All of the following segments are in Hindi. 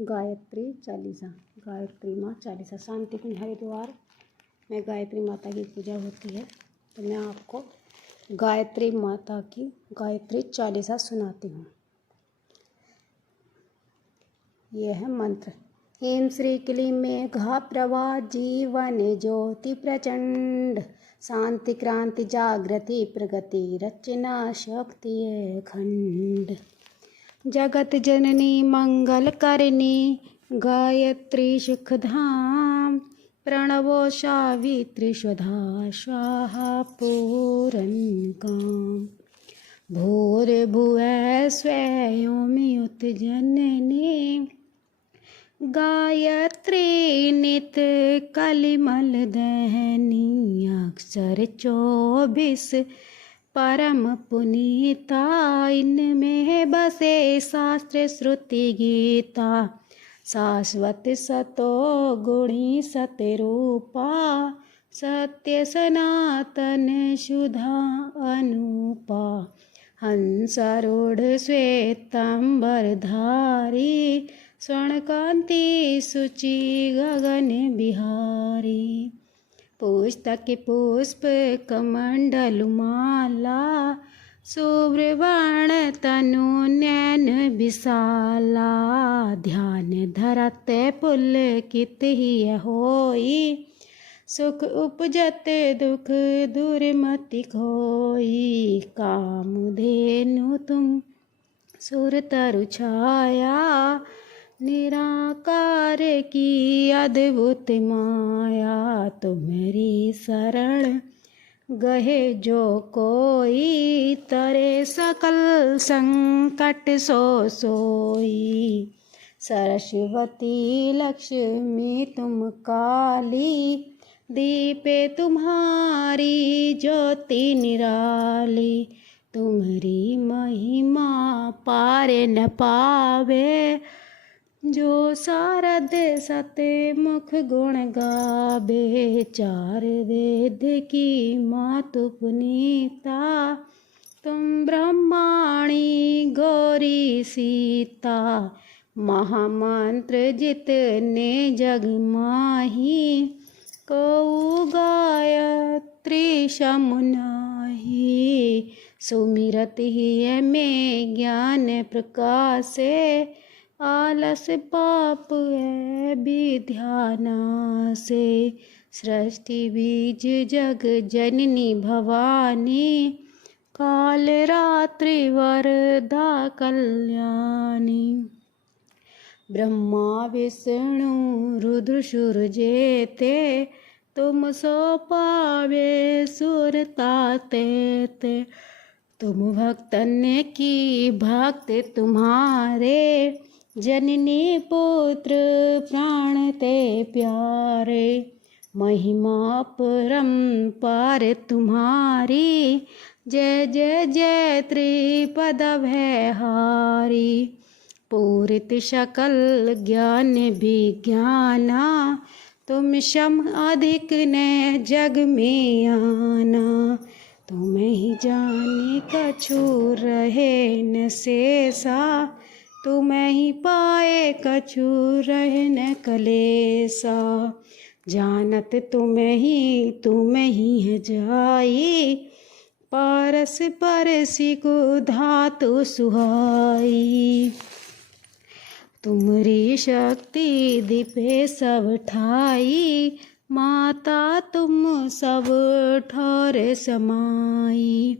गायत्री चालीसा। गायत्री माँ चालीसा। शांति कुंज हरिद्वार में गायत्री माता की पूजा होती है, तो मैं आपको गायत्री माता की गायत्री चालीसा सुनाती हूँ। यह है मंत्र। ह्रीं श्री क्लीं मेघा प्रभा जीवन ज्योति प्रचंड, शांति क्रांति जागृति प्रगति रचना शक्ति अखंड। जगत जननी मंगल करनी गायत्री सुखधाम, प्रणवो सावित्री स्वधा स्वाहा पूरन काम। भूर्भुवः स्वयं जननी, गायत्री नित कलिमल दहनी। अक्षर 24 परम पुनीता, इनमें बसे शास्त्र श्रुति गीता। शाश्वत सतो गुणी सतरूपा, सत्य सनातन सुधा अनुपा। हंसारूढ़ श्वेतांबर धारी, स्वर्णकांति सुचि गगन बिहारी। पुस्तक पुष्प कमंडल माला, शुभ्रवर्ण तनु नैन विशाला। ध्यान धरत पुलकित ही होई, सुख उपजत दुख दुर्मति खोई। कामधेनु तुम सुर तरु छाया, निराकार की अद्भुत माया। तुम्हारी शरण गहे जो कोई, तरे सकल संकट सो सोई। सरस्वती लक्ष्मी तुम काली, दीपे तुम्हारी ज्योति निराली। तुम्हारी महिमा पार न पावे, जो शारद सत्य मुख गुण गावे। चार वेद की मातु पुनीता, तुम ब्रह्माणी गौरी सीता। महामंत्र जितने जग माही, को गायत्री सम नाहि। सुमिरत ही में ज्ञान प्रकाशे, आलस पाप है विद्या नासे। सृष्टि बीज जग जननी भवानी, काल रात्रि वरदा कल्याणी। ब्रह्मा विष्णु रुद्र सुर जेते, तुम सो पावे सुरता तेते। तुम भक्तन की भक्त तुम्हारे, जननी पुत्र प्राण ते प्यारे। महिमा परम्पार तुम्हारी, जय जय जय त्रिपद भयहारी। पूरित सकल ज्ञान विज्ञाना, तुम सम अधिक ने जग में आना। तुम्हें ही जाने कछु रहे न शेषा, तुम्हें ही पाए कछु रहे न कलेसा। जानत तुम्हें ही है जाई, पारस परसी को धातु सुहाई। तुमरी शक्ति दीपे सब ठाई, माता तुम सब ठोर समाई।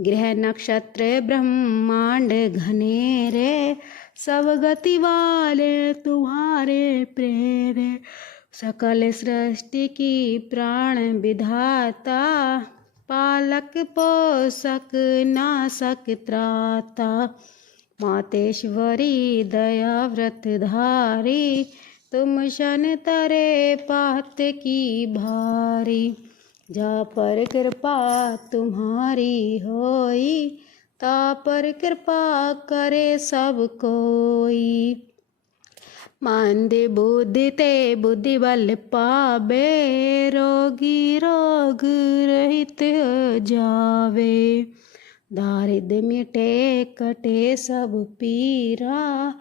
ग्रह नक्षत्र ब्रह्मांड घनेरे, सब गति वाले तुम्हारे प्रेरे। सकल सृष्टि की प्राण विधाता, पालक पोषक नाशक त्राता। मातेश्वरी दया व्रत धारी, तुम शन तरे पात की भारी। जा पर कृपा तुम्हारी होई, ता पर कृपा करे सब कोई। मांदे बुद्धि ते बुद्धि बल पावे, रोगी रोग रहित जावे। दारिद्र मिटे कटे सब पीरा,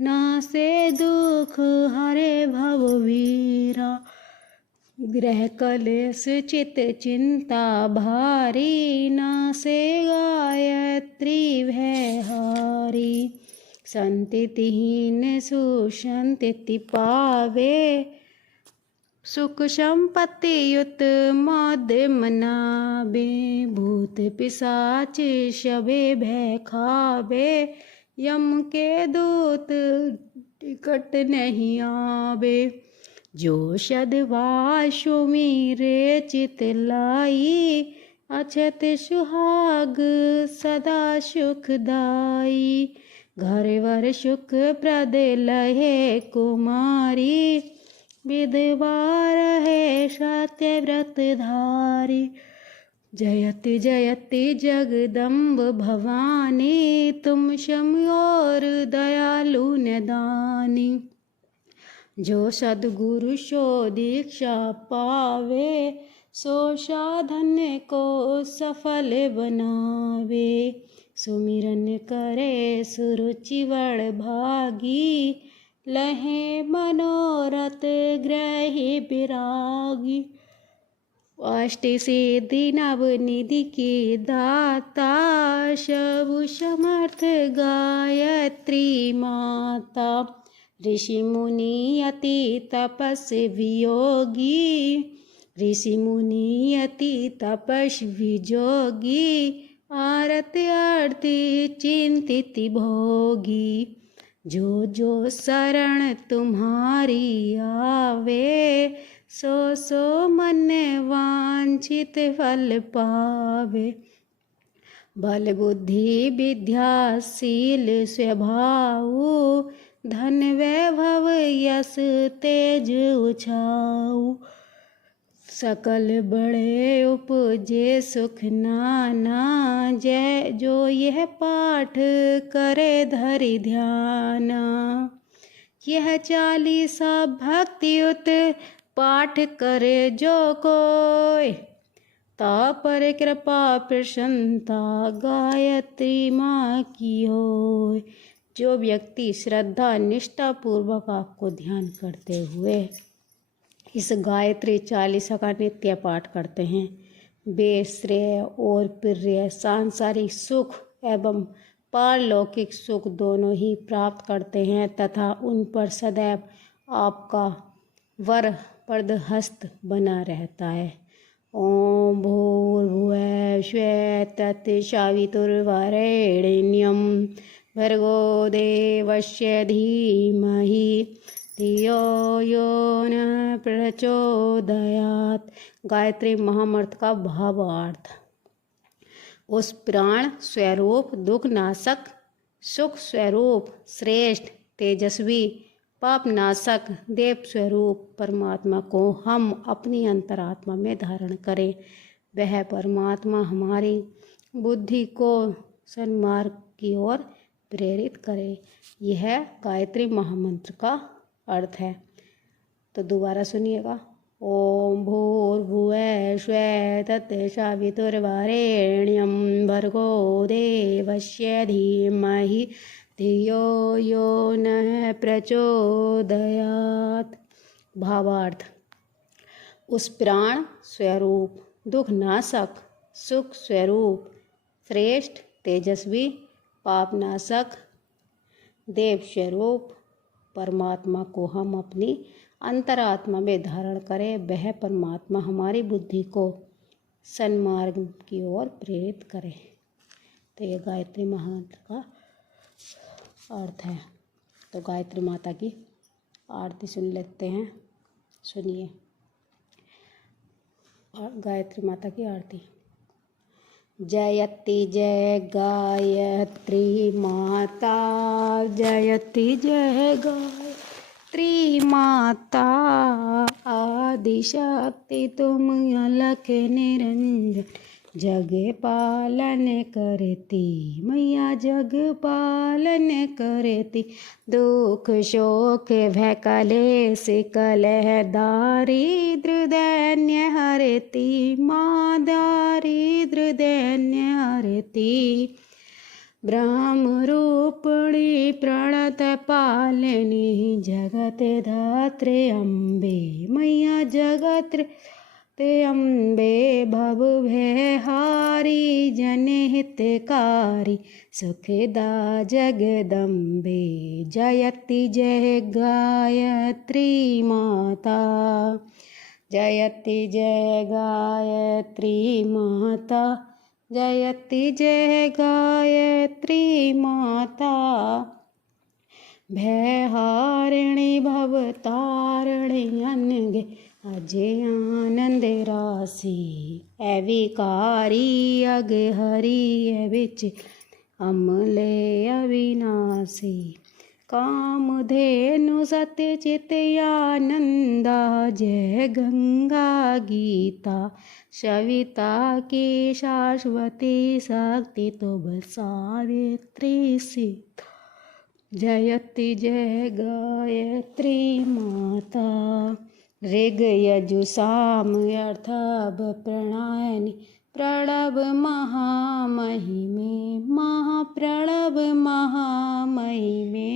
नासे दुख हरे भववीरा। ग्रह कलेश चित चिंता भारी, नासे गायत्री भय हारी। संतिहीन सुसंतिति पावे, सुख संपत्ति युत मद मनावे। भूत पिशाच शबे भय खावे, यम के दूत टिकट नहीं आवे। जो सद्वासु मेरे चित लाई, अछत सुहाग सदा सुखदाई। घर वर सुख प्रद लहे कुमारी, विधवा रहे सत्य व्रत धारी। जयति जयति जगदम्ब भवानी, तुम शमयोर दयालु निदानी। जो सद्गुरु सो दीक्षा पावे, सो साधन को सफल बनावे। सुमिरन करे सुरुचि बड़ भागी, लहे मनोरथ ग्रही विरागी। अष्ट सिद्धि नव निधि की दाता, सब समर्थ गायत्री माता। ऋषि मुनि अति तपस्वी योगी, ऋषि मुनि अति तपस्वी जोगी। आरती आरती चिंतित भोगी, जो जो शरण तुम्हारी आवे। सो सो मन वांछित फल पावे। बल बुद्धि विद्या शील स्वभाव, धन वैभव यश तेज उछाऊ। सकल बड़े उपजे सुख नाना, जय जो यह पाठ करे धरि ध्याना। यह 40 भक्तियुत पाठ करे जो कोय, ता पर कृपा प्रसन्नता गायत्री माँ की होय। जो व्यक्ति श्रद्धा निष्ठा पूर्वक आपको ध्यान करते हुए इस गायत्री 40 का नित्य पाठ करते हैं, वे श्रेय और प्रिय सांसारिक सुख एवं पारलौकिक सुख दोनों ही प्राप्त करते हैं तथा उन पर सदैव आपका वरप्रद हस्त बना रहता है। ओम भूर्भुवः स्वः तत्सवितुर्वरेण्यं भर्गो देवस्य धीमहि धियो यो न प्रचोदयात्। गायत्री महामंत्र का भावार्थ। उस प्राण स्वरूप दुख नाशक सुख स्वरूप श्रेष्ठ तेजस्वी पाप नाशक देव स्वरूप परमात्मा को हम अपनी अंतरात्मा में धारण करें। वह परमात्मा हमारी बुद्धि को सन्मार्ग की ओर प्रेरित करे। यह गायत्री महामंत्र का अर्थ है। तो दोबारा सुनिएगा। ओम भूर्भुवः स्वः तत्सवितुर्वरेण्यं भर्गो देवस्य धीमहि धियो यो नः प्रचोदयात्। भावार्थ। उस प्राण स्वरूप दुख नाशक सुख स्वरूप श्रेष्ठ तेजस्वी पाप नाशक देव स्वरूप परमात्मा को हम अपनी अंतरात्मा में धारण करें। वह परमात्मा हमारी बुद्धि को सन्मार्ग की ओर प्रेरित करे। तो ये गायत्री महामंत्र का अर्थ है। तो गायत्री माता की आरती सुन लेते हैं। सुनिए गायत्री माता की आरती। जयति जय गायत्री माता, जयति जय गायत्री माता। आदिशक्ति तुम अलख निरंजन, जग पालन करती मैया जग पालन करती। दुख शोक भय कलेश कलह दारिद्र दैन्य हरती माँ दारिद्र दैन्य हरती। ब्रह्म रूपिणी प्रणत पालिनी जगत धात्रे अम्बे मैया जगत ते अम्बे भव भयहारी जनहितकारी सुखदा जगदम्बे जयति जय गायत्री माता जयति जय गायत्री माता जयति जय गायत्री माता भयहारिणी भवतारिणी अनगे अजय आनंद राशि अविकारी अगहरी अविच अमले अविनाशी कामधेनु सत्यचित आनंदा जय गंगा गीता सविता की शाश्वती शक्ति तो सावित्री सीता जयति जय गायत्री माता ऋग यजु साम अर्थव प्रणायनी प्रणव महामहिमे महाप्रणव महामहिमे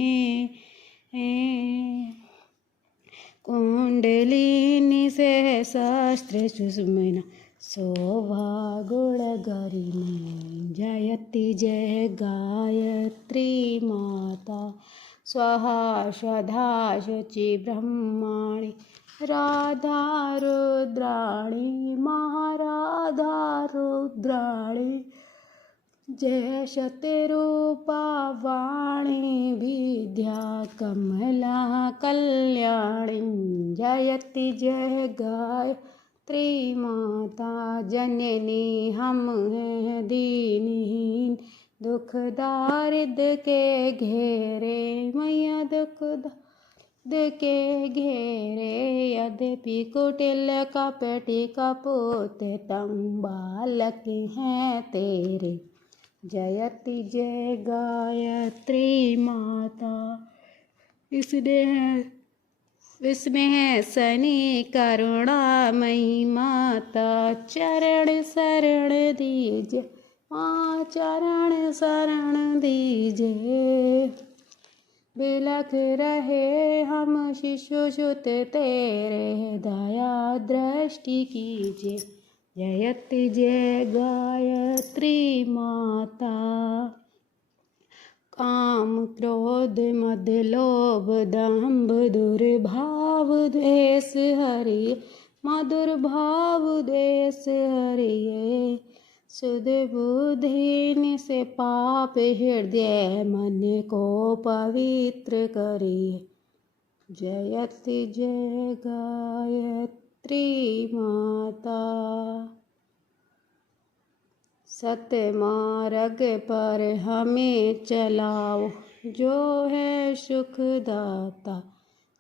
कुंडलिनी से शास्त्र सुषमना शोभा गुण गरिणी जयति जय गायत्री माता स्वाहा स्वधा शुचि ब्रह्माणि राधा रुद्राणी महाराधा रुद्राणी जय शतरूपा वाणी विद्या कमला कल्याणी जयति जय गायत्री माता जननी हम हैं दीनहीन दुख दारिद्र के घेरे मैया दुख के घेरे यद्यपि कुटिल कपटी कपूत तंग बालक हैं तेरे जयति जय गायत्री माता इसमें है शनि करुणामयी माता चरण शरण दीजिए माँ चरण शरण दीजिए बिलख रहे हम शिशु सुत तेरे दया दृष्टि कीजिए जयति जय गायत्री माता काम क्रोध मद लोभ दंभ दुर्भाव द्वेष हरिये मधुर भाव द्वेष हरिये सुध बुद्धि से पाप हृदय मन को पवित्र करिए जयति जय गायत्री माता सत्य मार्ग पर हमें चलाओ जो है सुखदाता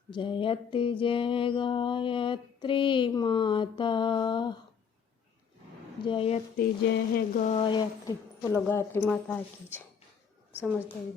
जयति जय गायत्री माता जयति जय गायत्री बोलो गायत्री माता की समझते ही